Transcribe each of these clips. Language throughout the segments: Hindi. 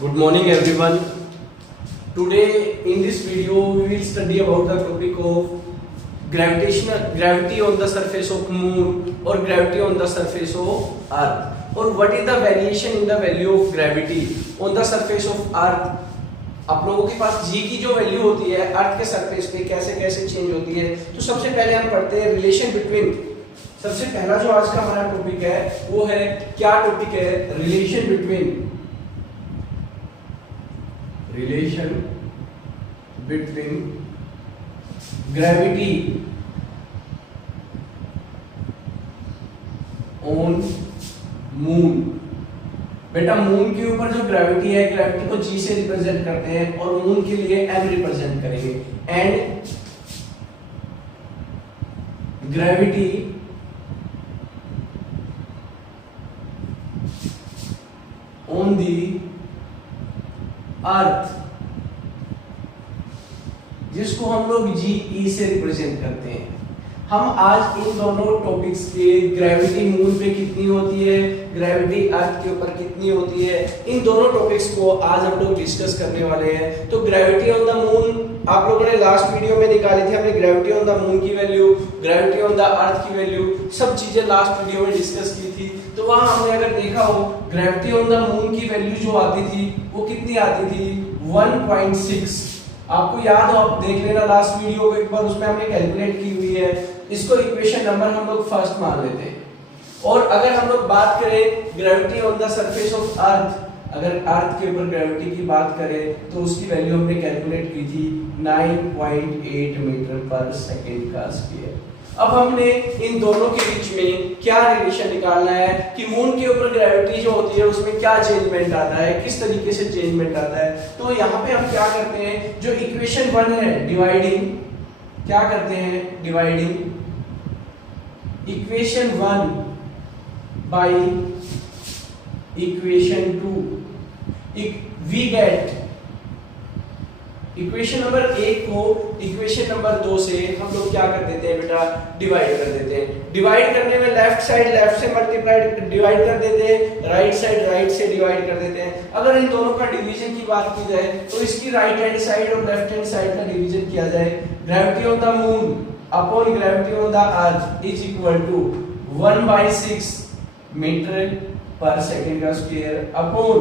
Good morning everyone. Today in this video we will study about the topic of gravity on the surface of moon or gravity on the surface of earth, or what is the variation in the value of gravity on the surface of earth. आप लोगों के पास g की जो वैल्यू होती है अर्थ के सरफेस पे कैसे कैसे चेंज होती है, तो सबसे पहले हम पढ़ते हैं रिलेशन बिटवीन। सबसे पहला जो आज का हमारा टॉपिक है वो है, क्या टॉपिक है, relation between gravity on moon. बेटा मून के ऊपर जो ग्रेविटी है, ग्रेविटी को जी से रिप्रेजेंट करते हैं और मून के लिए एम रिप्रेजेंट करेंगे। एंड ग्रेविटी ऑन दी अर्थ, जिसको हम लोग जी ई से रिप्रेजेंट करते हैं। हम आज इन दोनों टॉपिक्स के, ग्रेविटी मून पे कितनी होती है, ग्रेविटी अर्थ के ऊपर कितनी होती है, इन दोनों टॉपिक्स को आज हम लोग डिस्कस करने वाले हैं। तो ग्रेविटी ऑन द मून आप लोगों ने लास्ट वीडियो में निकाली थी, हमने ग्रेविटी ऑन द मून की वैल्यू, ग्रेविटी ऑन द अर्थ की वैल्यू, सब चीजें लास्ट वीडियो में डिस्कस की थी। तो वहां हमने अगर देखा हो, ग्रेविटी ऑन द मून की वैल्यू जो आती थी वो कितनी आती थी, 1.6। आपको याद हो, आप देख लेना लास्ट वीडियो को एक बार, उसमें हमने कैलकुलेट की हुई है। इसको इक्वेशन नंबर हम लोग फर्स्ट मान लेते हैं। और अगर हम लोग बात करें gravity on the surface of earth, अगर अर्थ के ऊपर ग्रेविटी की बात करें तो उसकी वैल्यू हमने कैलकुलेट की थी 9.8 मीटर पर सेकेंड का स्क्वायर। अब हमने इन दोनों के बीच में क्या रिलेशन निकालना है कि मून के ऊपर ग्रेविटी जो होती है उसमें क्या चेंजमेंट आता है, किस तरीके से चेंजमेंट आता है। तो यहाँ पे हम क्या करते हैं, जो इक्वेशन 1 है डिवाइडिंग, क्या करते हैं, dividing equation 1 by equation 2, we get equation number 1 को इक्वेशन नंबर 2 से हम लोग क्या कर देते हैं बेटा, डिवाइड कर देते हैं। डिवाइड करने में लेफ्ट साइड लेफ्ट से मल्टीप्लाई डिवाइड कर देते हैं, राइट साइड राइट से डिवाइड कर देते हैं। अगर इन दोनों का डिवीजन की बात की जाए तो इसकी राइट हैंड साइड और लेफ्ट हैंड साइड का डिवीजन किया जाए। Gravity on the moon upon gravity on the earth is equal to 1/6 metre per second का square upon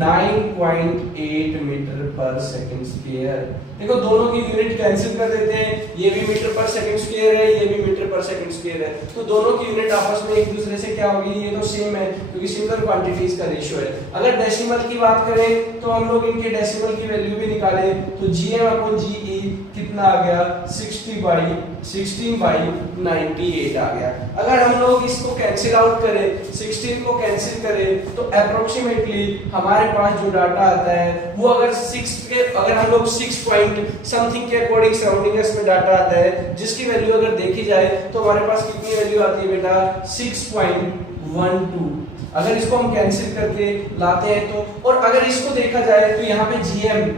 9.8 metre per second square. देखो दोनों की यूनिट कैंसिल कर देते हैं, ये भी मीटर पर सेकंड स्क्वायर है, ये भी मीटर पर सेकंड स्क्वायर है, तो दोनों की यूनिट आपस में एक दूसरे से क्या होगी, ये तो सेम है क्योंकि सिमिलर क्वांटिटीज का रेशियो है। अगर डेसिमल की बात करें तो हम लोग इनके डेसिमल की वैल्यू भी निकाले तो GM/GE कितना आ गया, 16/98 आ गया। अगर हम लोग इसको कैंसिल आउट करें, 16 को कैंसिल करें तो अप्रोक्सीमेटली हमारे पास जो डाटा आता है वो अगर 6 के, अगर हम लोग 6 पॉइंट समथिंग के अकॉर्डिंग सराउंडिंग में डाटा आता है, जिसकी वैल्यू अगर देखी जाए तो हमारे पास कितनी वैल्यू आती है बेटा, 6.12। अगर इसको हम कैंसिल करके लाते हैं तो, और अगर इसको देखा जाए तो यहाँ पे GM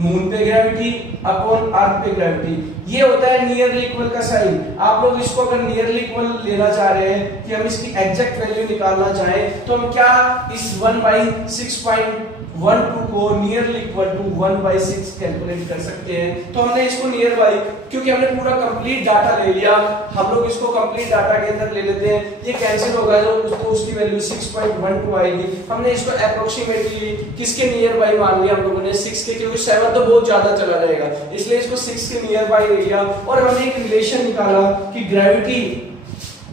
मून पे ग्रेविटी अपॉन अर्थ पे ग्रेविटी, ये होता है नियरली इक्वल का साइन। आप लोग इसको अगर नियरली इक्वल लेना चाह रहे हैं कि हम इसकी एग्जैक्ट वैल्यू निकालना चाहें तो हम क्या इस 1/6.12 को नियरली इक्वल टू 1/6 कैलकुलेट कर सकते हैं। तो हमने इसको नियर बाई, क्योंकि हमने पूरा कंप्लीट डाटा ले लिया, हम लोग इसको कंप्लीट डाटा के अंदर ले लेते हैं, ये कैंसिल होगा तो उसकी वैल्यू 6.12 आएगी। हमने इसको अप्रोक्सीमेटली किसके नियर बाई मान लिया हम लोगों ने, 6 के, क्योंकि 7 तो बहुत ज्यादा चला जाएगा, इसलिए इसको 6 के नियर बाई लिया। और हमने एक रिलेशन निकाला कि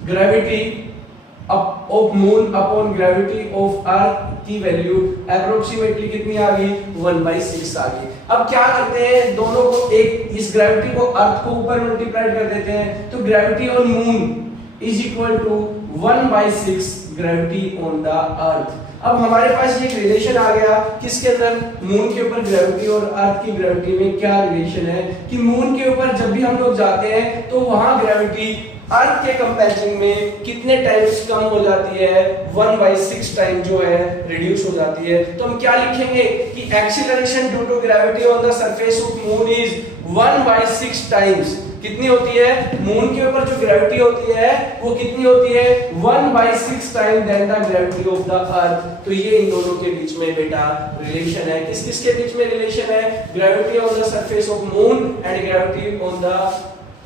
gravity of moon upon gravity of earth की वैल्यू अप्रोक्सीमेटली कितनी आ गई, 1/6 आ गई। अब क्या करते हैं, दोनों को एक, इस ग्रेविटी को अर्थ को ऊपर मल्टीप्लाई कर देते हैं, तो gravity on moon is equal to 1/6 gravity on the earth. अब हमारे पास ये रिलेशन आ गया किसके अंदर, मून के ऊपर ग्रेविटी और अर्थ की ग्रेविटी में क्या रिलेशन है कि मून के ऊपर जब भी हम लोग जाते हैं तो वहां ग्रेविटी अर्थ के कंपैरिजन में कितने टाइम्स कम हो जाती है, 1/6 टाइम जो है रिड्यूस हो जाती है। तो हम क्या लिखेंगे कि acceleration due to gravity on the surface of moon is 1/6 times कितनी होती है? मून के ऊपर जो ग्रेविटी होती है वो कितनी होती है? 1/6 time than the gravity of the earth. तो ये इन दोनों के बीच में बेटा रिलेशन है। किस किस के बीच में रिलेशन है? Gravity on the surface of moon and gravity on the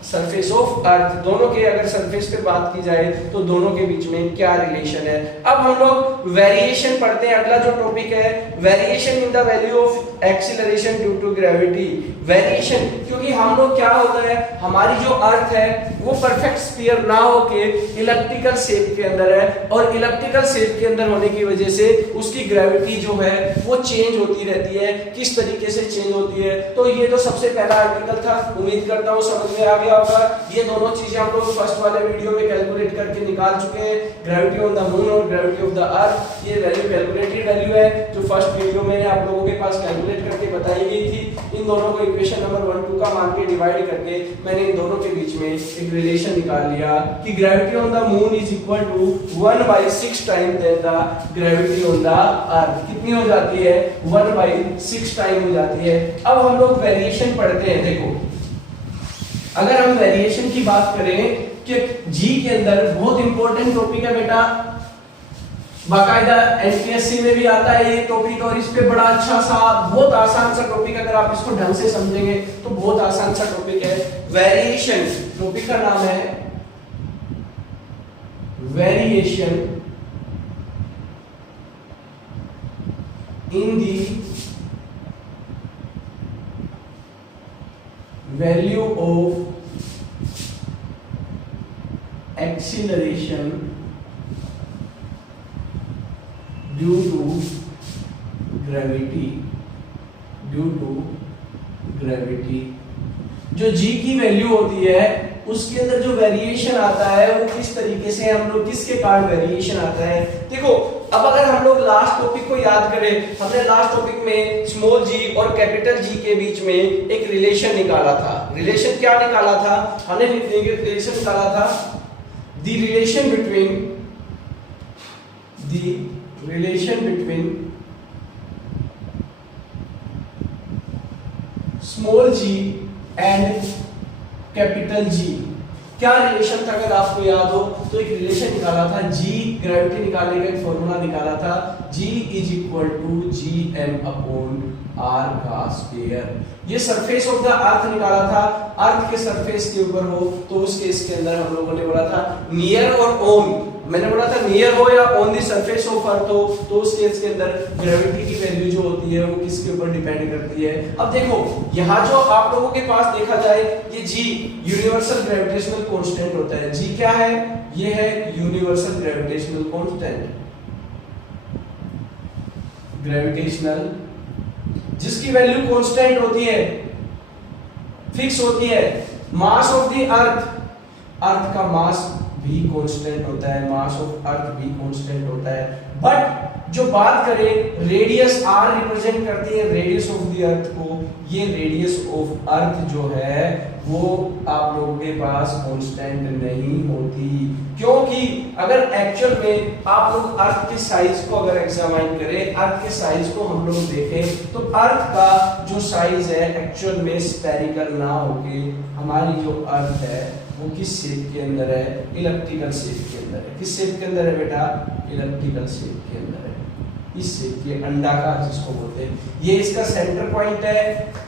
surface of अर्थ। दोनों के अगर सरफेस पे बात की जाए तो दोनों के बीच में क्या रिलेशन है। अब हम लोग वेरिएशन पढ़ते हैं। अगला जो टॉपिक है variation in the value of acceleration due to gravity. Variation, क्योंकि हम लोग क्या होता है, हमारी जो अर्थ है वो परफेक्ट स्फीयर ना होके इलिप्टिकल शेप के अंदर है, और इलिप्टिकल शेप के अंदर होने की वजह से उसकी ग्रेविटी जो है वो चेंज होती रहती है। किस तरीके से चेंज होती है? तो ये तो सबसे पहला आर्टिकल था, उम्मीद करता हूँ समझ में आ गया होगा। ये दोनों चीजें हम लोग फर्स्ट वाले वीडियो में कैलकुलेट करके निकाल चुके हैं, ग्रेविटी ऑन द मून और ग्रेविटी ऑफ द अर्थ। ये वैल्यू कैलकुलेटेड वैल्यू है जो फर्स्ट वीडियो में आप लोगों के पास कैलकुलेट करके बताई गई थी। इन दोनों को इक्वेशन नंबर 1 2 का मान के डिवाइड करके मैंने इन दोनों के बीच में एक रिलेशन निकाल लिया कि gravity on the moon is equal to 1/6 time than the gravity on the earth. कितनी हो जाती है? 1/6 टाइम हो जाती है। अब हम लोग वेरिएशन पढ़ते हैं। देखो, अगर हम वेरिएशन की बात करें कि जी के अंदर बहुत इंपॉर्टेंट टॉपिक है बेटा, बाकायदा एनपीएससी में भी आता है ये टॉपिक, और इस पे बड़ा अच्छा सा बहुत आसान सा टॉपिक, अगर आप इसको ढंग से समझेंगे तो बहुत आसान सा टॉपिक है। वेरिएशन, टॉपिक का नाम है variation in the value of acceleration due to gravity. जो जी की वैल्यू होती है उसके अंदर जो वेरिएशन आता है वो किस तरीके से, हम लोग किसके कारण वेरिएशन आता है। देखो, अब अगर हम लोग लास्ट टॉपिक को याद करें, हमने लास्ट टॉपिक में स्मॉल जी और कैपिटल जी के बीच में एक रिलेशन निकाला था। रिलेशन क्या निकाला था? हमने रिलेशन निकाला था the relation between small g and capital G. क्या रिलेशन था? अगर आपको याद हो तो एक रिलेशन निकाला था, जी ग्रेविटी निकालने का एक फॉर्मूला निकाला था, G is equal to GM upon R का स्क्वायर। ये सरफेस ऑफ द अर्थ निकाला था। अर्थ के सरफेस के ऊपर हो तो उस केस के अंदर हम लोगों ने बोला था नियर और ऑन। मैंने बोला था नियर हो या ऑन द सरफेस ऑफ अर्थ हो तो उस केस के अंदर ग्रेविटी की वैल्यू जो होती है वो किसके ऊपर डिपेंड करती है। अब देखो, यहाँ जो आप लोगों के पास देखा जाए, ये G यूनिवर्सल ग्रेविटेशनल कांस्टेंट होता है। G क्या है? ये है यूनिवर्सल ग्रेविटेशनल कांस्टेंट, ग्रेविटेशनल, जिसकी वैल्यू कांस्टेंट होती है, फिक्स होती है। मास ऑफ द अर्थ का मास भी कांस्टेंट होता है, मास ऑफ अर्थ भी कांस्टेंट होता है। बट जो बात करें रेडियस, आर रिप्रेजेंट करती है रेडियस ऑफ द अर्थ को, ये रेडियस ऑफ अर्थ जो है वो आप लोगों के पास कांस्टेंट नहीं होती, क्योंकि अगर एक्चुअल में आप लोग अर्थ के साइज को अगर एग्जामाइन करें, अर्थ के साइज को हम लोग देखें तो अर्थ का जो साइज है एक्चुअल में स्फेरिकल ना होके हमारी जो अर्थ है वो किस शेप के अंदर है? इलिप्टिकल शेप के अंदर है। किस शेप के अंदर है बेटा? इलिप्टिकल शेप के अंदर है, इस शेप के, अंडाकार जिसको बोलते हैं। ये इसका सेंटर पॉइंट है।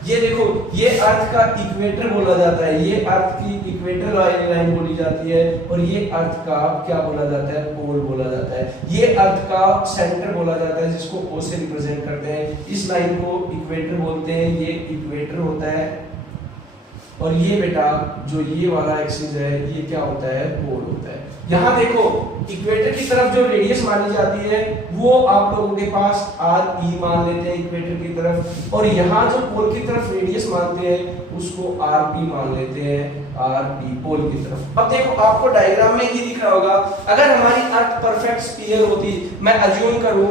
ये देखो, ये अर्थ का इक्वेटर बोला जाता है, ये अर्थ की इक्वेटर लाइन बोली जाती है, और ये अर्थ का क्या बोला जाता है? पोल बोला जाता है। ये अर्थ का सेंटर बोला जाता है जिसको O से रिप्रेजेंट करते हैं। इस लाइन को इक्वेटर बोलते हैं, ये इक्वेटर होता है, और ये बेटा जो ये वाला एक्सिस है ये क्या होता है? पोल होता है। यहाँ देखो, इक्वेटर की तरफ जो रेडियस मानी जाती है वो आप लोगों के पास RE मान लेते हैं इक्वेटर की तरफ, और यहाँ जो पोल की तरफ रेडियस मानते हैं उसको RP मान लेते हैं, RP पोल की तरफ। अब देखो, आपको डायग्राम में ये दिख रहा होगा, अगर हमारी अर्थ परफेक्ट स्फीयर होती, मैं अज्यूम करूं,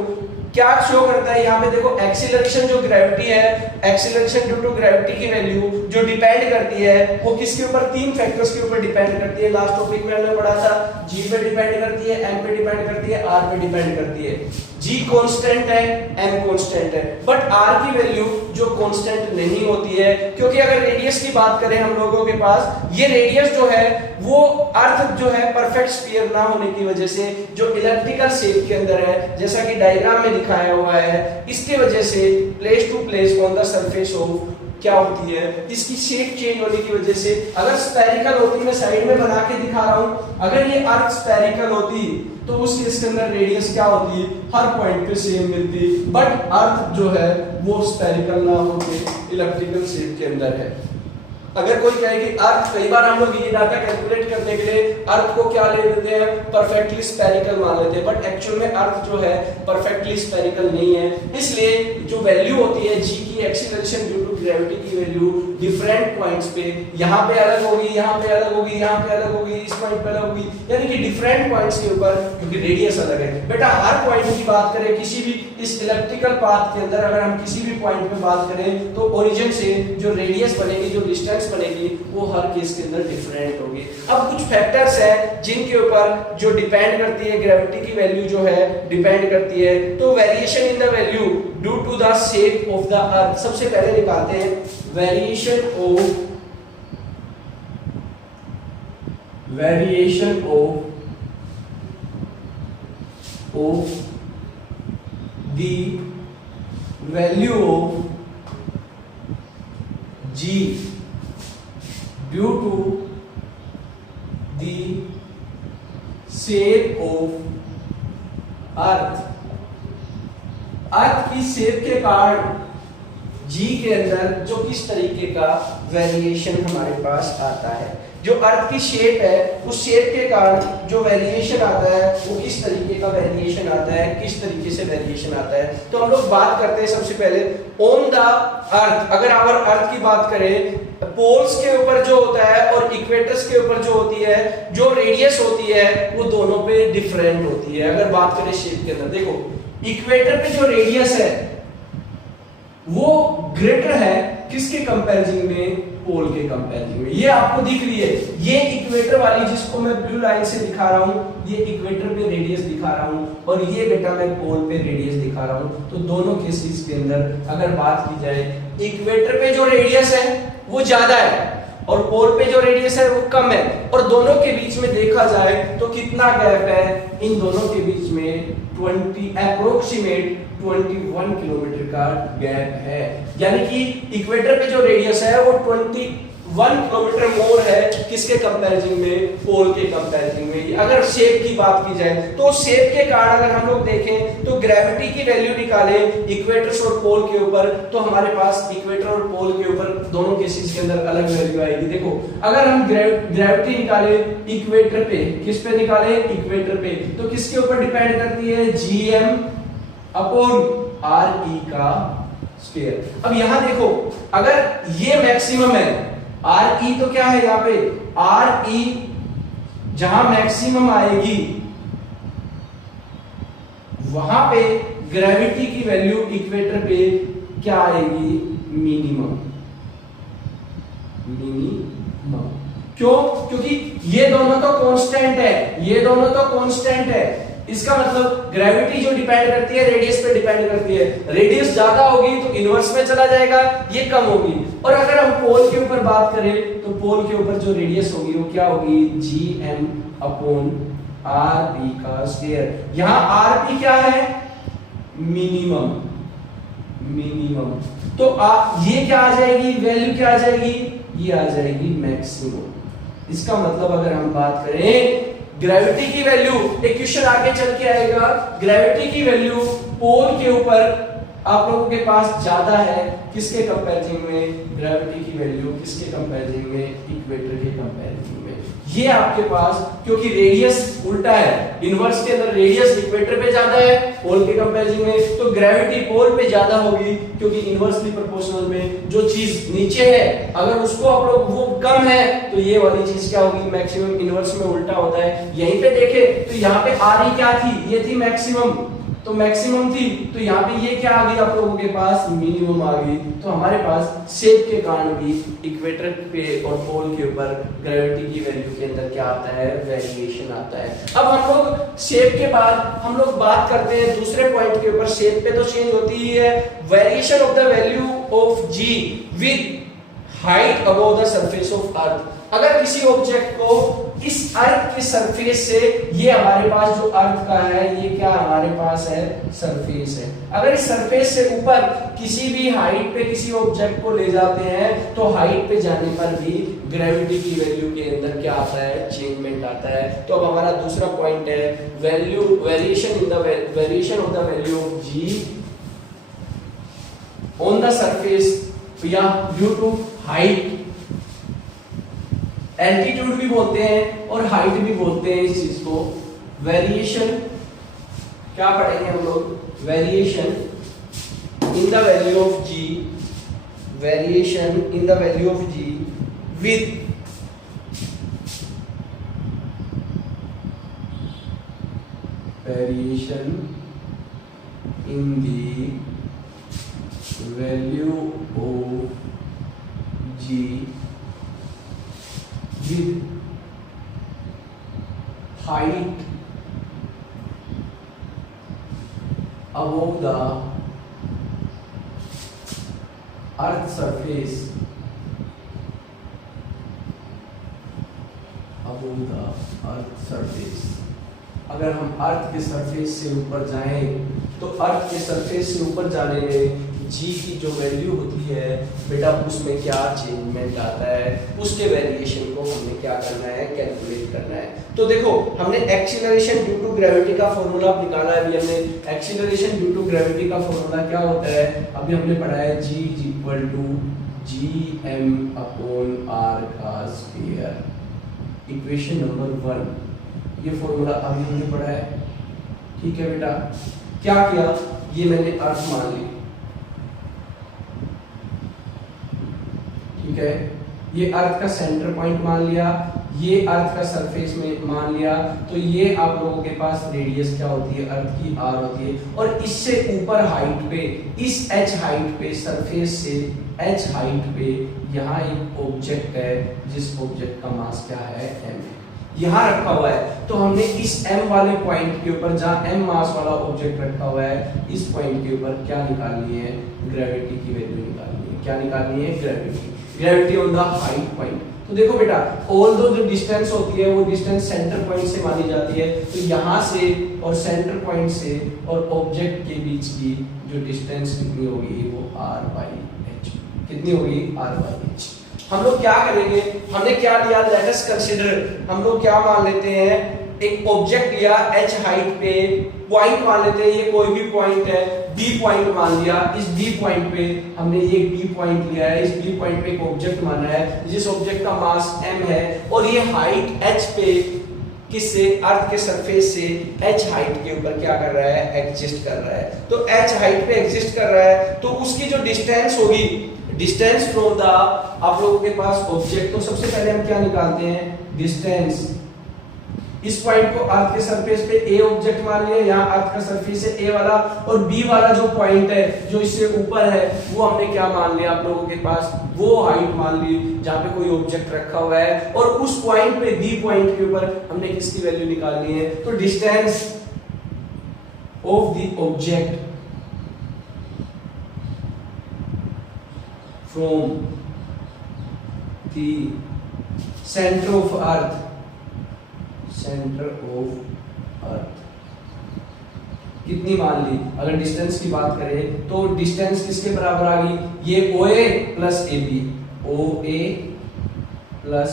क्या शो करता है यहाँ पे? देखो, एक्सीलरेशन जो ग्रेविटी है, एक्सीलरेशन ड्यू टू ग्रेविटी की वैल्यू जो डिपेंड करती है वो किसके ऊपर? 3 फैक्टर्स के ऊपर डिपेंड करती है। लास्ट टॉपिक में हमने पढ़ा था, G पे डिपेंड करती है, M पे डिपेंड करती है, R पे डिपेंड करती है। g कांस्टेंट है, m कांस्टेंट है, बट r की वैल्यू जो कांस्टेंट नहीं होती है, क्योंकि अगर रेडियस की बात करें हम लोगों के पास, ये रेडियस जो है वो अर्थ जो है परफेक्ट स्फीयर ना होने की वजह से जो इलिप्टिकल शेप के अंदर है, जैसा कि डायग्राम में दिखाया हुआ है, इसके वजह से place to place on the surface of क्या होती है, इसकी शेप चेंज होने की वजह से, अगर स्फेरिकल होती, मैं साइड में बना के दिखा रहा हूं, अगर ये अर्थ स्फेरिकल होती तो उस केस के अंदर रेडियस क्या होती, हर पॉइंट पे सेम मिलती, बट अर्थ जो है वो स्फेरिकल ना होके इलिप्टिकल शेप के अंदर है। अगर कोई कहे कि अर्थ, कई बार हम लोग ये डाटा कैलकुलेट करने के लिए अर्थ को क्या ले लेते हैं, परफेक्टली स्फेरिकल मान लेते हैं, बट एक्चुअल में अर्थ जो है परफेक्टली स्फेरिकल नहीं है। इसलिए जो वैल्यू होती है जी की एक्सीलरेशन ड्यू टू ग्रेविटी की वैल्यू डिफरेंट पॉइंट्स पे, यहाँ पे अलग होगी, यहाँ पे अलग होगी, यहाँ पे अलग होगी, इस पॉइंट पे अलग होगी, यानी कि डिफरेंट पॉइंट्स के ऊपर, क्योंकि रेडियस अलग है। बेटा हर पॉइंट की बात करें किसी भी इस इलिप्टिकल पाथ के अंदर, अगर हम किसी भी पॉइंट पे बात करें तो ओरिजिन से जो रेडियस बनेगी, जो डिस्टेंस बनेगी, वो हर केस के अंदर डिफरेंट होगी। अब कुछ फैक्टर्स हैं जिनके ऊपर जो डिपेंड करती है, ग्रेविटी की वैल्यू जो है डिपेंड करती है, तो variation in the value due to the shape of the earth, सबसे पहले निकालते हैं variation of the value of g due to the shape of earth। अर्थ की शेप के कारण जी के अंदर जो किस तरीके का वेरिएशन हमारे पास आता है, जो अर्थ की शेप है उस शेप के कारण जो वेरिएशन आता है वो किस तरीके का वेरिएशन आता है, किस तरीके से वेरिएशन आता है। तो हम लोग बात करते हैं सबसे पहले ऑन द अर्थ। अगर अवर अर्थ की बात करें, पोल्स के ऊपर जो होता है और इक्वेटर्स के ऊपर जो होती है, जो रेडियस होती है वो दोनों पे डिफरेंट होती है। अगर बात करें शेप के अंदर, देखो इक्वेटर पे जो रेडियस है वो ग्रेटर है किसके कंपैरिजन में, पोल के कंपैरिजन में। ये आपको दिख रही है, ये इक्वेटर वाली जिसको मैं ब्लू लाइन से दिखा रहा हूं, ये इक्वेटर पे रेडियस दिखा रहा हूं, और ये बेटा मैं पोल पे रेडियस दिखा रहा हूं। तो दोनों केसेस के अंदर अगर बात की जाए, इक्वेटर पे जो रेडियस है वो ज्यादा है और पोल पे जो रेडियस है वो कम है, और दोनों के बीच में देखा जाए तो कितना गैप है, इन दोनों के बीच में 20 अप्रोक्सीमेट 21 किलोमीटर का गैप है। यानी कि इक्वेटर पे जो रेडियस है वो 21 किलोमीटर मोर है किसके कंपैरिजन में, पोल के कंपैरिजन में। अगर शेप की बात की जाए तो शेप के कारण अगर हम लोग देखें तो ग्रेविटी की वैल्यू निकालें इक्वेटर और पोल के ऊपर, तो हमारे पास इक्वेटर और पोल के ऊपर दोनों केसेस के अंदर अलग वैल्यू आएगी। देखो अगर हम ग्रेविटी निकालें इक्वेटर पे, किस पे निकालें, इक्वेटर पे, तो किसके ऊपर डिपेंड करती है, gm अपॉन re का स्क्वायर। अब यहां देखो अगर ये मैक्सिमम है, re तो क्या है यहाँ पे, re जहां मैक्सिमम आएगी वहां पे ग्रेविटी की वैल्यू इक्वेटर पे क्या आएगी, मिनिमम। क्यों, क्योंकि ये दोनों तो कांस्टेंट है, ये दोनों तो कांस्टेंट है। इसका मतलब ग्रेविटी जो डिपेंड करती है रेडियस पे डिपेंड करती है, रेडियस ज्यादा होगी तो इनवर्स में चला जाएगा, ये कम होगी। और अगर हम पोल के ऊपर बात करें तो पोल के ऊपर जो रेडियस होगी वो क्या होगी, gm अपॉन rp का स्क्वायर। यहां rp क्या है, मिनिमम, तो ये क्या आ जाएगी, वैल्यू क्या आ जाएगी, ये आ जाएगी मैक्सिमम। इसका मतलब अगर हम बात करें ग्रेविटी की वैल्यू, एक क्वेश्चन आगे चल के आएगा, ग्रेविटी की वैल्यू पोल के ऊपर आप लोगों के पास ज्यादा है किसके कंपैरिजन में, ग्रेविटी की वैल्यू किसके कंपैरिजन में, इक्वेटर के कंपैरिजन में। ये आपके पास क्योंकि रेडियस उल्टा है, इनवर्स के अंदर रेडियस इक्वेटर पे ज्यादा है पोल के कंपैरिजन में, तो ग्रेविटी पोल पे ज्यादा होगी क्योंकि इनवर्सली प्रोपोर्शनल में जो चीज नीचे है अगर उसको आप लोग वो कम है तो ये वाली चीज क्या होगी, मैक्सिमम। इनवर्स में उल्टा होता है। यहीं पे देखें तो यहाँ पे re क्या थी, ये थी मैक्सिमम, तो मैक्सिमम थी, तो यहाँ पे ये क्या आ गई आप लोगों के पास, मिनिमम आ गई। तो हमारे पास शेप के कारण भी इक्वेटर पे और पोल के ऊपर ग्रेविटी की वैल्यू के अंदर क्या आता है, वेरिएशन आता है। अब हम लोग शेप के बाद हम लोग बात करते हैं दूसरे पॉइंट के ऊपर। शेप पे तो चेंज होती ही है, variation of the value of g with height above the surface of earth. अगर किसी ऑब्जेक्ट को इस अर्थ के सरफेस से, ये हमारे पास जो अर्थ का है, ये क्या हमारे पास है, सरफेस है, अगर इस सरफेस से ऊपर किसी भी हाइट पे किसी ऑब्जेक्ट को ले जाते हैं तो हाइट पे जाने पर भी ग्रेविटी की वैल्यू के अंदर क्या आता है, चेंजमेंट आता है। तो अब हमारा दूसरा पॉइंट है variation of the value of g on the surface या ड्यू टू हाइट। एल्टीट्यूड भी बोलते हैं और हाइट भी बोलते हैं इस चीज को। वेरिएशन क्या पढ़ेंगे हम लोग, variation in the value of g, variation in the value of g with variation in the value of g with height above the earth surface, above the earth surface। अगर हम अर्थ के सरफेस से ऊपर जाएं तो अर्थ के सरफेस से ऊपर जाने में जी की जो वैल्यू होती है बेटा, उसमें क्या चेंजमेंट आता है, उसके वेरिएशन को हमें क्या करना है, कैलकुलेट करना है। तो देखो हमने एक्सीलरेशन ड्यू टू ग्रेविटी का फॉर्मूला निकाला है। अभी हमने एक्सीलरेशन ड्यू टू ग्रेविटी का फॉर्मूला क्या होता है, अभी हमने पढ़ा है G is equal to gm upon r का स्क्वायर, इक्वेशन नंबर 1। ये फॉर्मूला अभी हमने पढ़ा है, ठीक है बेटा। क्या किया, ये मैंने अर्थ मान ली, ठीक है, ये अर्थ का सेंटर पॉइंट मान लिया, ये अर्थ का सरफेस में मान लिया। तो ये आप लोगों के पास रेडियस क्या होती है, अर्थ की r होती है। और इससे ऊपर हाइट पे, इस h हाइट पे, सरफेस से h हाइट पे यहाँ एक ऑब्जेक्ट है जिस ऑब्जेक्ट का मास क्या है, m है, यहाँ रखा हुआ है। तो हमने इस m वाले पॉइंट के ऊपर, जहाँ m मास वाला ऑब्जेक्ट रखा हुआ है, इस पॉइंट के ऊपर क्या निकालनी है, ग्रेविटी की वैल्यू निकालनी है। क्या निकालनी है, gravity on the height point. तो देखो बेटा, ऑल्दो जो डिस्टेंस होती है वो डिस्टेंस सेंटर पॉइंट से मानी जाती है। तो यहाँ से और सेंटर पॉइंट से और ऑब्जेक्ट के बीच की जो डिस्टेंस कितनी होगी, वो r/h कितनी होगी, r/h। हम लोग क्या करेंगे, हमने क्या लिया, लेट अस कंसीडर, हम लोग क्या मान लेते हैं, एक ऑब्जेक्ट लिया h हाइट पे, पॉइंट मान लेते हैं, ये कोई भी पॉइंट है, B पॉइंट मान लिया। इस B पॉइंट पे हमने ये B पॉइंट लिया है, इस B पॉइंट पे एक ऑब्जेक्ट माना है जिस ऑब्जेक्ट का मास m है, और ये हाइट h पे किससे, अर्थ के सरफेस से h हाइट के ऊपर क्या कर रहा है, एग्जिस्ट कर रहा है। तो h हाइट पे एग्जिस्ट कर रहा है, तो उसकी जो डिस्टेंस होगी, डिस्टेंस फ्रॉम द, आप लोगों के पास ऑब्जेक्ट, तो सबसे पहले हम क्या निकालते हैं, डिस्टेंस। इस पॉइंट को अर्थ के सरफेस पे A ऑब्जेक्ट मान लिया, यहाँ अर्थ का सरफेस है A वाला, और B वाला जो पॉइंट है जो इससे ऊपर है वो हमने क्या मान लिया, आप लोगों के पास वो हाइट मान ली जहाँ पे कोई ऑब्जेक्ट रखा हुआ है, और उस पॉइंट पे B पॉइंट के ऊपर हमने किसकी वैल्यू निकालनी है, तो distance of the object from the centre of earth, centre of earth कितनी मान ली। अगर डिस्टेंस की बात करें तो डिस्टेंस किसके बराबर आ गई, ये OA plus AB, OA plus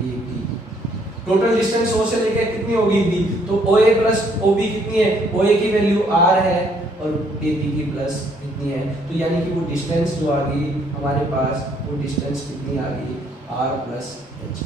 AB, total distance O से लेकर कितनी होगी B, तो OA प्लस OB कितनी है, OA की वैल्यू R है और AB की प्लस कितनी है, तो यानी कि वो डिस्टेंस जो आ गई हमारे पास, वो डिस्टेंस कितनी आ गई, R प्लस H।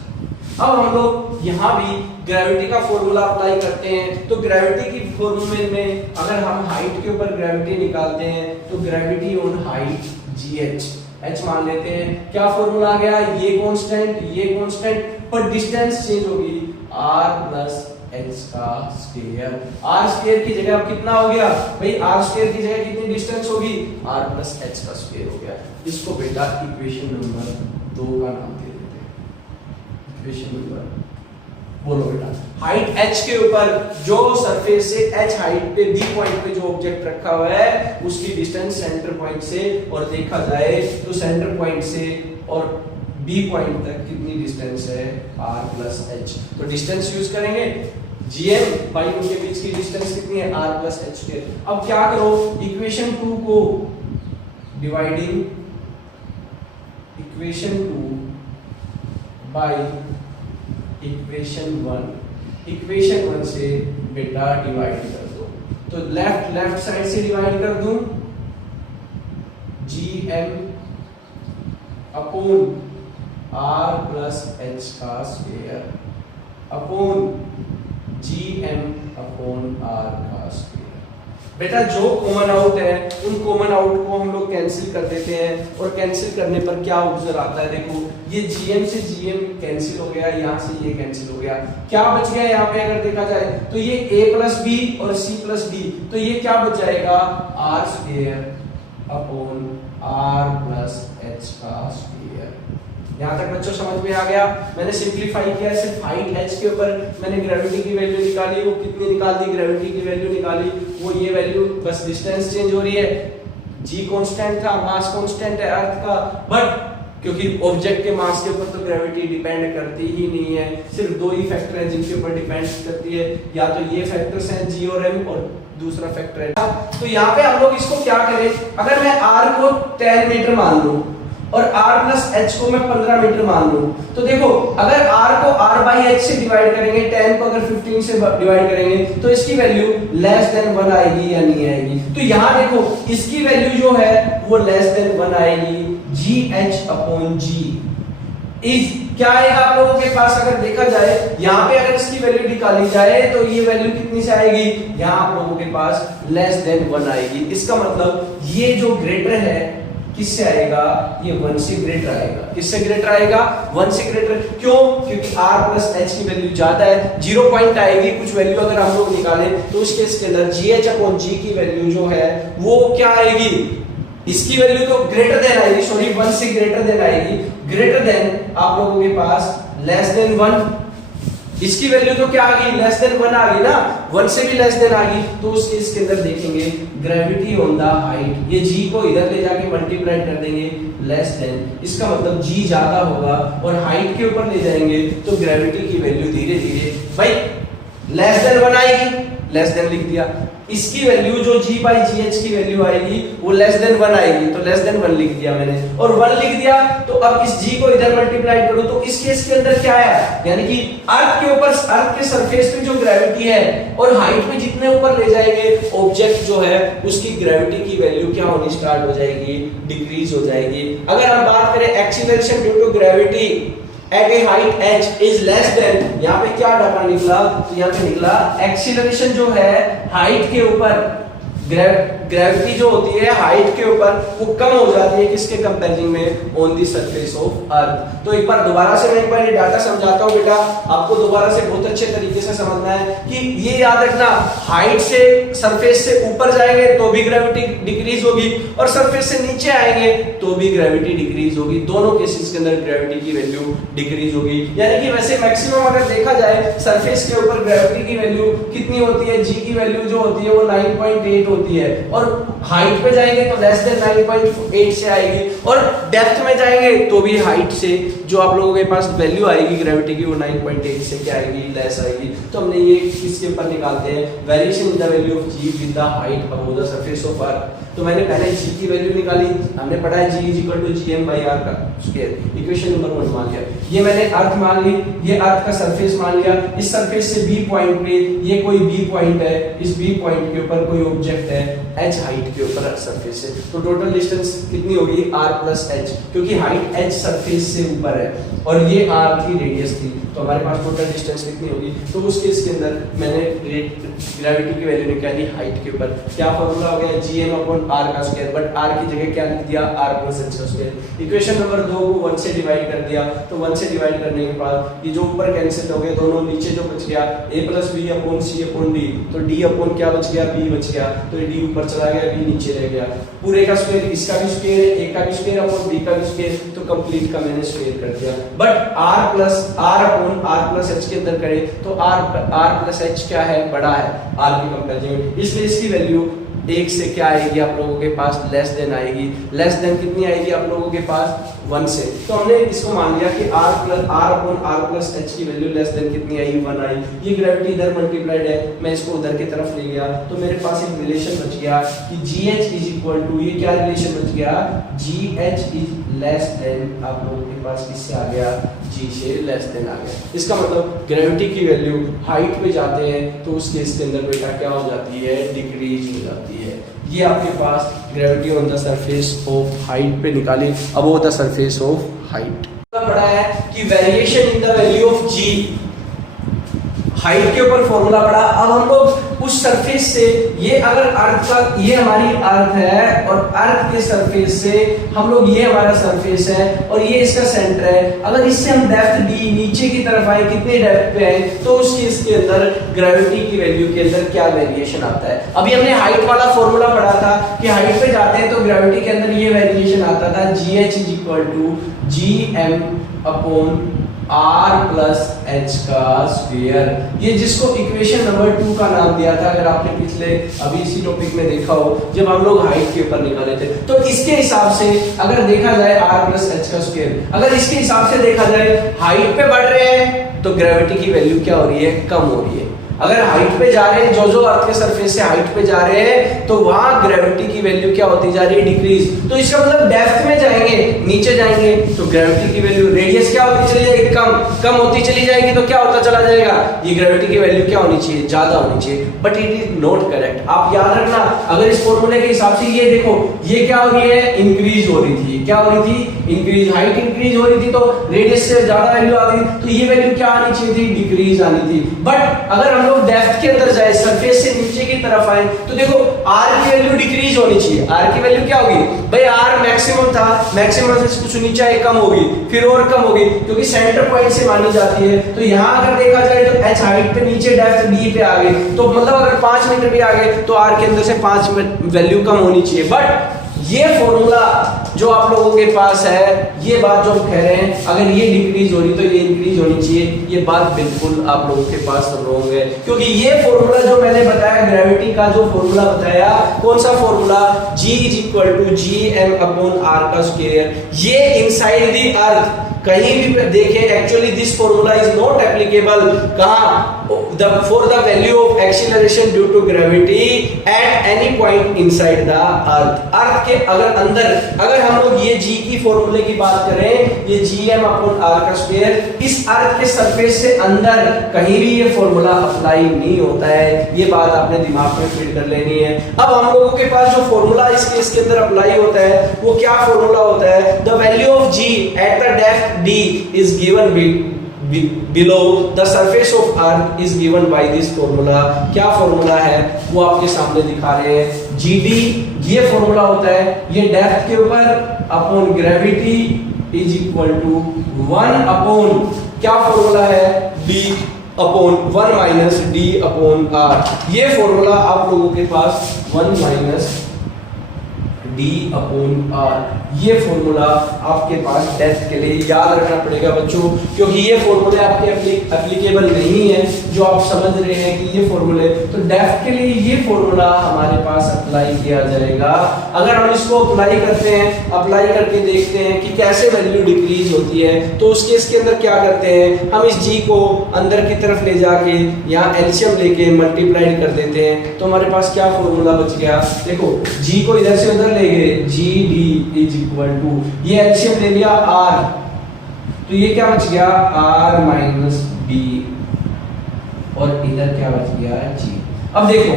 अब हम लोग यहाँ भी ग्रेविटी का फॉर्मूला अप्लाई करते हैं। तो ग्रेविटी की फॉर्मूले में अगर हम हाइट के ऊपर ग्रेविटी निकालते हैं तो gravity on height GH, H मान लेते हैं। क्या फॉर्मूला आ गया, ये कांस्टेंट, पर डिस्टेंस चेंज होगी, R प्लस h का स्क्वायर। r स्क्वायर की जगह अब कितना हो गया भाई, r स्क्वायर की जगह कितनी डिस्टेंस होगी, r प्लस h का स्क्वायर हो गया। इसको बेटा इक्वेशन नंबर 2 का नाम दे देते हैं। इक्वेशन नंबर बोलो बेटा, हाइट h के ऊपर जो सरफेस से h हाइट पे b पॉइंट पे जो ऑब्जेक्ट रखा हुआ है उसकी डिस्टेंस सेंटर पॉइंट से, और देखा जाए तो सेंटर पॉइंट से और b पॉइंट तक कितनी डिस्टेंस है, r प्लस h। तो डिस्टेंस यूज करेंगे, gm बाई उनके बीच की डिस्टेंस कितनी है, r प्लस h के। अब क्या करो, इक्वेशन 2 को dividing equation 2 by equation 1, equation 1 से बेटा डिवाइड कर दो। तो लेफ्ट साइड से डिवाइड कर दूं, gm upon r plus h का square upon gm upon r का स्क्वायर। बेटा जो कॉमन आउट है उन कॉमन आउट को हम लोग कैंसिल कर देते हैं, और कैंसिल करने पर क्या आंसर आता है, देखो ये gm से gm कैंसिल हो गया, यहाँ से ये कैंसिल हो गया, क्या बच गया यहाँ पे अगर देखा जाए तो ये a प्लस b और c प्लस d, तो ये क्या बच जाएगा, r square upon r plus h का स्क्वायर। यहाँ तक बच्चों समझ में आ गया। मैंने सिंपलीफाई किया, सिर्फ हाइट h के ऊपर मैंने ग्रेविटी की वैल्यू निकाली, वो कितनी निकाल दी, ग्रेविटी की वैल्यू निकाली, वो ये वैल्यू, बस डिस्टेंस चेंज हो रही है, g कांस्टेंट था, मास कांस्टेंट है अर्थ का, बट क्योंकि ऑब्जेक्ट के मास के ऊपर तो ग्रेविटी डिपेंड करती ही नहीं है, सिर्फ दो ही फैक्टर हैं जिनके ऊपर डिपेंड करती है, या तो ये फैक्टर्स हैं g और m, और दूसरा फैक्टर है। तो यहाँ पे हम लोग इसको क्या करें, अगर मैं r को 10 मीटर मान लूं और r प्लस h को मैं 15 मीटर मान लूं, तो देखो अगर r को r बाई h से डिवाइड करेंगे, 10 को अगर 15 से डिवाइड करेंगे तो इसकी वैल्यू लेस देन 1 आएगी या नहीं आएगी। तो यहाँ देखो इसकी वैल्यू जो है वो लेस देन 1 आएगी, gh अपॉन g इज क्या आएगा आप लोगों के पास, अगर देखा जाए यहाँ पे अगर इसकी वैल्यू निकाली जाए तो ये वैल्यू कितनी से आएगी, यहाँ आप लोगों के पास लेस देन 1 आएगी। इसका मतलब ये जो ग्रेटर है किससे आएगा, ये 1 से ग्रेटर आएगा। किससे ग्रेटर आएगा, 1 से ग्रेटर। क्यों, क्योंकि r प्लस h की वैल्यू ज्यादा है, 0 पॉइंट आएगी, कुछ वैल्यू अगर हम लोग निकालें तो उस केस के अंदर gh अपॉन g की वैल्यू जो है वो क्या आएगी, इसकी वैल्यू तो ग्रेटर देन आएगी, सॉरी 1 से ग्रेटर देन आएगी, ग्रेटर देन आप लोगों के पास लेस देन 1, इसकी वैल्यू तो क्या आ गई, लेस देन 1 आ गई ना, 1 से भी लेस देन आ गई, तो उस केस के अंदर देखेंगे ग्रेविटी ऑन द हाइट, ये g को इधर ले जाके मल्टीप्लाई कर देंगे, लेस देन, इसका मतलब g ज्यादा होगा, और हाइट के ऊपर ले जाएंगे तो ग्रेविटी की वैल्यू धीरे धीरे भाई लेस देन 1 आएगी, लेस देन लिख दिया, इसकी वैल्यू जो g बाई gh की वैल्यू आएगी वो लेस देन 1 आएगी, तो लेस देन 1 लिख दिया मैंने, और 1 लिख दिया, तो अब इस g को इधर मल्टीप्लाई करो तो इस केस के अंदर क्या है, यानी कि अर्थ के ऊपर, अर्थ के सरफेस पे जो ग्रेविटी है और हाइट में जितने ऊपर ले जाएंगे ऑब्जेक्ट जो है उसकी ग्रेविटी की वैल्यू क्या होनी स्टार्ट हो जाएगी, डिक्रीज हो जाएगी। अगर हम बात करें acceleration due to gravity at a height h is less than, यहाँ पे क्या डाटा निकला, तो यहाँ पे निकला एक्सीलरेशन जो है हाइट के ऊपर, ग्रेविटी जो होती है हाइट के ऊपर वो कम हो जाती है, किसके कंपैरिजन में, ऑन द सरफेस ऑफ अर्थ। तो एक बार दोबारा से मैं एक बार ये डाटा समझाता हूँ बेटा, आपको दोबारा से बहुत अच्छे तरीके से समझना है कि ये याद रखना, हाइट से सरफेस से ऊपर जाएंगे तो भी ग्रेविटी डिक्रीज होगी, और सरफेस से नीचे आएंगे तो भी ग्रेविटी डिक्रीज होगी, दोनों केसेस के अंदर ग्रेविटी की वैल्यू डिक्रीज होगी। यानी कि वैसे मैक्सिमम अगर देखा जाए सरफेस के ऊपर ग्रेविटी की वैल्यू कितनी होती है, g की वैल्यू जो होती है वो 9.8 होती है, और हाइट पे जाएंगे तो लेस देन 9.8 से आएगी, और डेप्थ में जाएंगे तो भी हाइट से जो आप लोगों के पास वैल्यू आएगी ग्रेविटी की वो 9.8 से क्या आएगी, लेस आएगी। तो हमने ये किसके ऊपर निकालते हैं, variation in the value of g with the height above the surface of अर्थ। तो मैंने पहले g की वैल्यू निकाली, हमने पढ़ा है g gm by r का स्क्वायर, इक्वेशन नंबर 1 मान लिया, ये मैंने अर्थ मान ली, ये अर्थ का सरफेस मान लिया, इस सरफेस से b पॉइंट पे ये कोई b पॉइंट है, इस b पॉइंट के ऊपर कोई ऑब्जेक्ट है h हाइट के ऊपर सरफेस है, तो टोटल डिस्टेंस कितनी होगी r प्लस h, क्योंकि हाइट h सरफेस से ऊपर है और ये r की रेडियस थी, तो हमारे पास टोटल डिस्टेंस कितनी होगी। तो उस केस के अंदर मैंने ग्रेविटी की वैल्यू निकाली हाइट के ऊपर, क्या फॉर्मूला हो गया gm/r का स्क्वायर, बट r की जगह क्या लिख दिया r प्लस h का स्क्वायर। इक्वेशन नंबर 2 को 1 से डिवाइड कर दिया, तो 1 से डिवाइड करने के बाद ये जो ऊपर कैंसिल हो गए, दोनों नीचे जो बच गया a plus b upon c upon d, तो d अपॉन क्या बच गया b बच गया, तो ये d ऊपर चला गया b नीचे रह गया, पूरे का स्क्वायर, इसका भी स्क्वायर है, a का भी स्क्वायर अपॉन b का भी स्क्वायर, तो कंप्लीट का मैंने स्क्वायर कर दिया। But r upon r plus h के अंदर करें तो r प्लस h क्या है, बड़ा है r के कंपैरिजन में, इसलिए इसकी वैल्यू 1 से क्या आएगी आप लोगों के पास, लेस देन आएगी। लेस देन कितनी आएगी आप लोगों के पास, 1 से। तो हमने इसको मान लिया कि r upon r plus h की वैल्यू लेस देन कितनी आई, 1 आई। ये ग्रेविटी इधर मल्टीप्लाइड है, मैं इसको उधर की तरफ ले गया, तो मेरे पास एक रिलेशन बच गया कि gh इज इक्वल टू, ये क्या रिलेशन बच गया, gh इज लेस देन, आप लोगों के पास इससे आ गया g से लेस देन आ गया। इसका मतलब ग्रेविटी की वैल्यू हाइट पे जाते हैं तो उस केस के अंदर बेटा क्या हो जाती है, डिक्रीज हो जाती है। ये आपके पास gravity on the surface of height पे निकाली, above the surface of height. पढ़ा है कि variation in the value of g, height के ऊपर फॉर्मूला पढ़ा। अब हम लोग उस सरफेस से, ये अगर अर्थ का, ये हमारी अर्थ है और अर्थ के सरफेस से हम लोग, ये हमारा सरफेस है और ये इसका सेंटर है, अगर इससे हम डेप्थ d नीचे की तरफ आए, कितने डेप्थ पे आए, तो उस केस के अंदर ग्रेविटी की वैल्यू के अंदर क्या वेरिएशन आता है। अभी हमने हाइट वाला फॉर्मूला पढ़ा था कि हाइट पे जाते हैं तो ग्रेविटी के अंदर ये वेरिएशन आता था, gh is equal to gm upon r plus h का स्क्वायर। ये जिसको इक्वेशन नंबर 2 का नाम दिया था, अगर आपने पिछले अभी इसी टॉपिक में देखा हो जब हम लोग हाइट के ऊपर निकाले थे, तो इसके हिसाब से अगर देखा जाए r प्लस h का स्क्वायर, अगर इसके हिसाब से देखा जाए हाइट पे बढ़ रहे हैं तो ग्रेविटी की वैल्यू क्या हो रही है, कम हो रही है। अगर हाइट पे जा रहे हैं, जो अर्थ के सरफेस से हाइट पे जा रहे हैं, तो वहां ग्रेविटी की वैल्यू क्या होती जा रही है, डिक्रीज। तो इसका मतलब डेप्थ में जाएंगे, नीचे जाएंगे तो ग्रेविटी की वैल्यू, रेडियस क्या होती चली जाएगी, कम होती चली जाएगी, तो क्या होता चला जाएगा, ये ग्रेविटी की वैल्यू क्या होनी चाहिए, ज्यादा होनी चाहिए। But it is not correct. आप याद रखना, अगर इस फॉर्मूले के हिसाब से ये देखो, ये क्या हो रही है, इंक्रीज हो रही थी, क्या हो रही थी, इंक्रीज, हाइट इंक्रीज हो रही थी तो रेडियस से ज्यादा वैल्यू आ गई, तो ये वैल्यू क्या आनी चाहिए थी, डिक्रीज आनी थी। बट अगर हम लोग डेप्थ के अंदर जाए, सरफेस से नीचे की तरफ आए, तो देखो r की वैल्यू डिक्रीज होनी चाहिए। r की वैल्यू क्या होगी भाई, r मैक्सिमम था, मैक्सिमम से कुछ नीचे आए कम होगी, फिर और कम होगी, क्योंकि सेंटर पॉइंट से मानी जाती है। तो यहां अगर देखा जाए तो h हाइट पे नीचे, डेप्थ d पे आ गई, तो मतलब अगर 5 मीटर भी आ गए तो r के अंदर से 5 वैल्यू कम होनी चाहिए। बट ये फॉर्मूला जो आप लोगों के पास है, ये बात जो हम कह रहे हैं, अगर ये डिक्रीज हो रही तो ये इंक्रीज होनी चाहिए, ये बात बिल्कुल आप लोगों के पास रॉन्ग है। क्योंकि ये फॉर्मूला जो मैंने बताया, ग्रेविटी का जो फॉर्मूला बताया, कौन सा formula, g is equal to gm upon r का स्क्वायर, ये इनसाइड द अर्थ कहीं भी देखें, actually this formula is not applicable कहां, for the value of acceleration due to gravity at any point inside the earth. Earth के अगर अंदर, अगर हम लोग ये g की फॉर्मूले की बात करें, ये gm अपॉन r का स्क्वायर, इस अर्थ के सरफेस से अंदर कहीं भी ये फॉर्मूला अप्लाई नहीं होता है, ये बात आपने दिमाग में फिट कर लेनी है। अब हम लोगों के पास जो फॉर्मूला इस केस के अंदर अप्लाई होता है, वो क्या फॉर्मूला होता है, the value of g at the depth d is given below the surface of earth is given by this formula। क्या फॉर्मूला है वो आपके सामने दिखा रहे हैं, gd ये फॉर्मूला होता है, ये डेप्थ के ऊपर upon gravity is equal to 1 upon, क्या फॉर्मूला है, d upon 1 minus d upon r। ये फॉर्मूला आप लोगों के पास 1 माइनस d अपॉन r, ये फॉर्मूला आपके पास डेप्थ के लिए याद रखना पड़ेगा बच्चों, क्योंकि ये फॉर्मूले आपके एप्लीकेबल नहीं है, जो आप समझ रहे हैं कि ये फॉर्मूले, तो डेप्थ के लिए ये फॉर्मूला हमारे पास अप्लाई किया जाएगा। अगर हम इसको अप्लाई करते हैं, अप्लाई करके देखते हैं कि कैसे वैल्यू डिक्रीज होती है, तो उस केस के अंदर क्या करते हैं, हम इस g को अंदर की तरफ ले जाके यहाँ एलसीएम लेके मल्टीप्लाई कर देते हैं, तो हमारे पास क्या फॉर्मूला बच गया, देखो g को इधर से उधर ले गए, gd इज इक्वल टू, ये एलसीएम ले लिया r, तो ये क्या बच गया, r माइनस d, और इधर क्या बच गया, g। अब देखो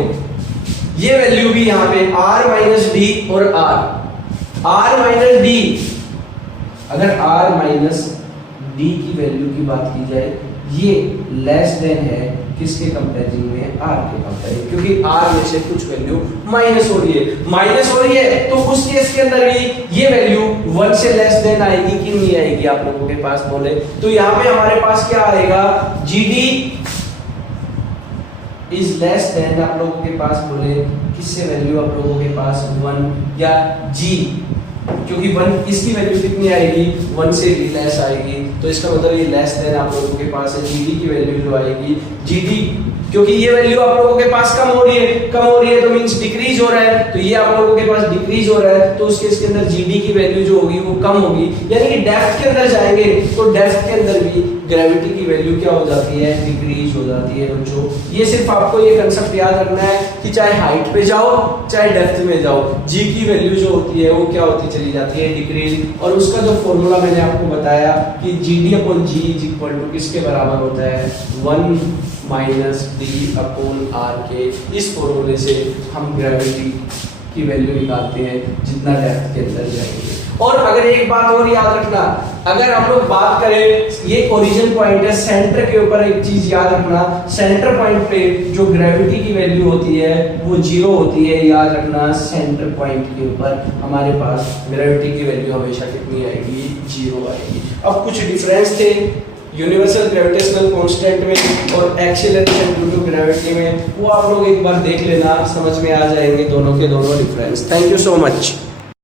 ये वैल्यू भी यहाँ पे r माइनस डी और r माइनस डी, अगर r माइनस डी की वैल्यू की बात की जाए, ये लेस देन है किसके कंपैरिजन में, r के कंपैरिजन, क्योंकि r में से कुछ वैल्यू माइनस हो रही है, तो उस केस के अंदर भी ये वैल्यू 1 से लेस देन आएगी कि नहीं आएगी, आप लोगों के पास बोले तो यहाँ पे हमारे पास क्या आएगा, gd इज लेस देन, आप लोगों के पास बोले किससे वैल्यू, आप लोगों के पास 1 या g, क्योंकि 1 इसकी वैल्यू कितनी आएगी, 1 से भी लेस आएगी, तो इसका मतलब ये लेस देन आप लोगों के पास है, gd की वैल्यू जो आएगी, gd क्योंकि ये वैल्यू आप लोगों के पास कम हो रही है तो मींस डिक्रीज हो रहा है, तो ये आप लोगों के पास डिक्रीज हो रहा है, तो उस केस के अंदर gd की वैल्यू जो होगी वो कम होगी, यानी कि डेप्थ के अंदर जाएंगे तो डेप्थ के अंदर भी ग्रेविटी की वैल्यू क्या हो जाती है, डिक्रीज हो जाती है बच्चों। ये सिर्फ आपको ये कंसेप्ट याद रखना है कि चाहे हाइट पे जाओ चाहे डेप्थ में जाओ, g की वैल्यू जो होती है वो क्या होती चली जाती है, डिक्रीज, और उसका जो फॉर्मूला मैंने आपको बताया कि gd/g इज इक्वल टू किसके बराबर होता है, 1 माइनस डी अपॉन आर के, इस फॉर्मूले से हम ग्रेविटी की वैल्यू निकालते हैं जितना डेप्थ के अंदर जाएंगे। और अगर एक बात और याद रखना, अगर हम लोग बात करें, ये ओरिजिन पॉइंट है, सेंटर के ऊपर एक चीज याद रखना, सेंटर पॉइंट पे जो ग्रेविटी की वैल्यू होती है वो 0 होती है, याद रखना, सेंटर पॉइंट के ऊपर हमारे पास ग्रेविटी की वैल्यू हमेशा कितनी आएगी, 0 आएगी। अब कुछ डिफरेंस थे यूनिवर्सल ग्रेविटेशनल कांस्टेंट में और एक्सीलरेशन ड्यू टू ग्रेविटी में, वो आप लोग एक बार देख लेना, समझ में आ जाएंगे दोनों के दोनों difference. Thank you so much.